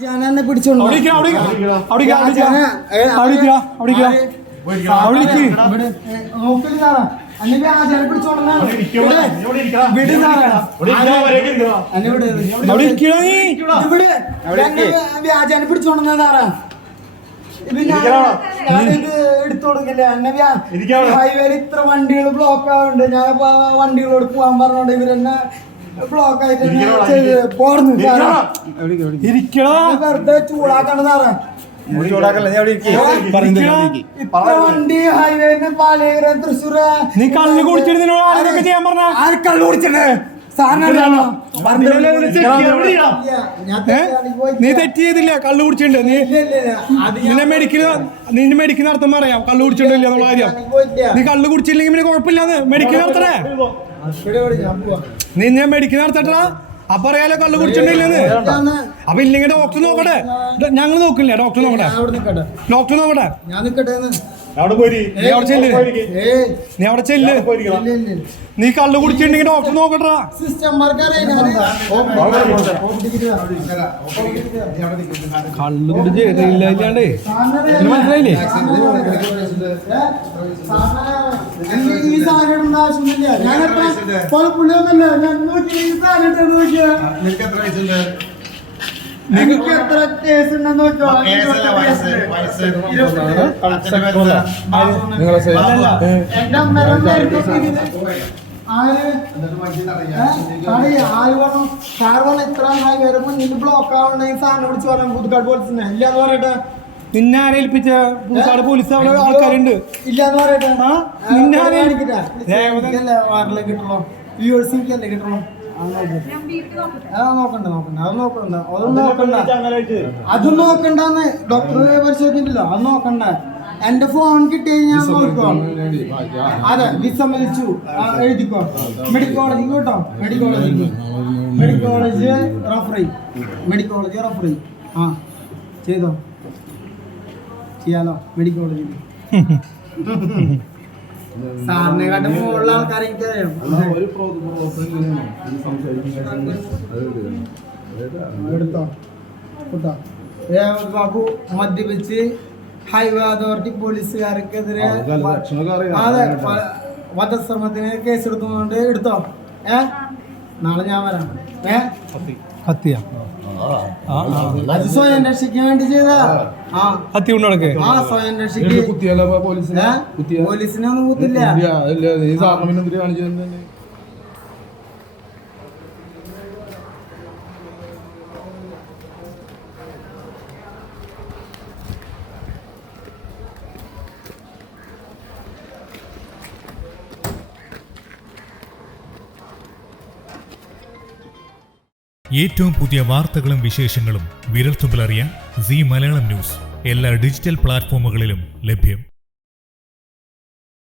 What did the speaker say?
ഞാനെന്നെ പിടിച്ചോണ്ട് വ്യാജാനെ പിടിച്ചോണ്ടെന്നാ സാറാ എടുത്തു കൊടുക്കില്ല എന്നെ ഹൈവേയിൽ ഇത്ര വണ്ടികൾ ബ്ലോക്ക് ആവുന്നുണ്ട് ഞാൻ വണ്ടികളോട് പോകാൻ പറഞ്ഞോണ്ട് ഇവരെന്നെ ബ്ലോക്ക് ആയിട്ട് പോർന്നു വെറുതെ ചൂടാക്കണ്ട സാറേ വണ്ടി ഹൈവേന്ന് പാലയേരം തൃശ്ശൂര് നീ കള്ളു കുടിച്ചിട്ട് ചെയ്യാൻ പറഞ്ഞ കള്ളു കുടിച്ചിട്ട് നീ തെറ്റ് ചെയ്തില്ല കള്ളു കുടിച്ചിട്ടുണ്ട് നിന്നെ മെഡിക്കൽ നടത്തുമ്പോ അറിയാം കള്ളു കുടിച്ചിട്ടില്ല എന്നുള്ള കാര്യം നീ കള്ളു കുടിച്ചില്ലെങ്കിൽ പിന്നെ കുഴപ്പമില്ലാന്ന് മെഡിക്കൽ നടത്തണേ നിന്നെ മെഡിക്കൽ നടത്തട്ടാ അപ്പൊ അറിയാലോ കള്ളു കുടിച്ചിട്ടില്ലെന്ന് അപ്പൊ ഇല്ലെങ്കിൽ ഡോക്ടർ നോക്കട്ടെ ഞങ്ങൾ നോക്കില്ല ഡോക്ടർ നോക്കട്ടെ നീ അവിടെ ചെല്ല് നീ കള്ളു കുടിച്ചിട്ടുണ്ടെങ്കിൽ ഡോക്ടർ നോക്കട്ടാ കള്ളു കുടിച്ച് ഇല്ലാണ്ടേ മനസ്സിലായില്ലേ എനിക്ക് എത്ര കേസ് ഉണ്ടെന്ന് നോക്കിയോ എന്റെ അമ്മേരം ഇത്ര ആയി വരുമ്പോ നിന്റെ ബ്ലോക്ക് ആവണ്ടെങ്കിൽ സാറിനെ വിളിച്ച് പറയാൻ പുതുക്കാട് പോലീസ് ഇല്ലാന്ന് പറയട്ടെ നിന്നെ ആരെ ഏൽപ്പിച്ച പുതുക്കാട് പോലീസ് അവിടെ ആൾക്കാരുണ്ട് ഇല്ലാന്ന് പറയട്ടെ നിന്നെ കിട്ടുള്ളൂ വ്യൂവേഴ്സിനല്ലേ കിട്ടുള്ളൂ അതും നോക്കണ്ടെന്ന് ഡോക്ടർ പരിശോധിച്ചിട്ടില്ല അത് നോക്കണ്ട എന്റെ ഫോൺ കിട്ടി ഞാൻ നോക്കോ അതെ വിസമ്മതിച്ചു എഴുതിക്കോ മെഡിക്കൽ കോളേജിൽ കേട്ടോ മെഡിക്കൽ കോളേജ് റഫറി ആ ചെയ്തോ ചെയ്യാലോ മെഡിക്കൽ കോളേജിൽ സാറിനെ കാട്ടും മുകളിലുള്ള ആൾക്കാരെ എടുത്തോ കേട്ടോ ബാബു മദ്യപിച്ച് ഹൈവേ അതോറിറ്റി പോലീസുകാർക്കെതിരെ അതെ വധശ്രമത്തിന് കേസെടുത്തുകൊണ്ട് എടുത്തോ നാളെ ഞാൻ വരാം അത് സ്വയം രക്ഷയ്ക്ക് വേണ്ടി ചെയ്താ സ്വയം രക്ഷയ്ക്ക് പോലീസിനെ ഒന്നും കൂത്തില്ല ഏറ്റവും പുതിയ വാർത്തകളും വിശേഷങ്ങളും വിരൽത്തുമ്പിലറിയാൻ സീ മലയാളം ന്യൂസ് എല്ലാ ഡിജിറ്റൽ പ്ലാറ്റ്ഫോമുകളിലും ലഭ്യം.